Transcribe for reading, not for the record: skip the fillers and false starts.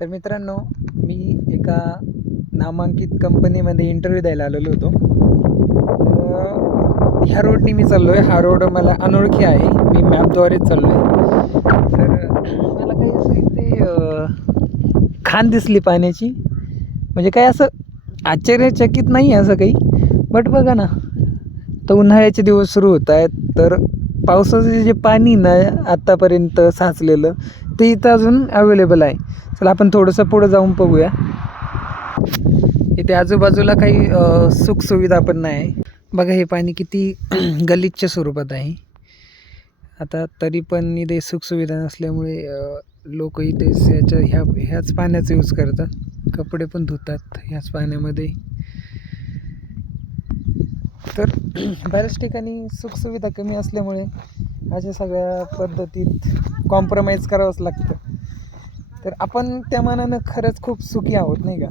तर मित्रांनो, मी एका नामांकित कंपनीमध्ये इंटरव्ह्यू द्यायला आलेलो होतो. तर ह्या रोडनी मी चाललो आहे. हा रोड मला अनोळखी आहे. मी मॅपद्वारेच चाललो आहे. तर मला काही असं इथे खाण दिसली पाण्याची. म्हणजे काय असं आश्चर्यचकित नाही आहे असं काही. बट बघा ना, तर उन्हाळ्याचे दिवस सुरू होत आहेत. तर पावसाचं जे पाणी ना आत्तापर्यंत साचलेलं ते इथं अजून अवेलेबल आहे. चला आपण थोडंसं पुढं जाऊन बघूया. इथे आजूबाजूला काही सुखसुविधा पण नाही. बघा हे पाणी किती गलिच्छ स्वरूपात आहे. आता तरी पण इथे सुखसुविधा नसल्यामुळे लोक इथे ह्याच पाण्याचा यूज करतात. कपडे पण धुतात ह्याच पाण्यामध्ये. तर बऱ्याच ठिकाणी सुखसुविधा कमी असल्यामुळे अशा सगळ्या पद्धतीत कॉम्प्रोमाइज करावंच लागतं. तर आपण त्या मानानं खरंच खूप सुखी आहोत, नाही का?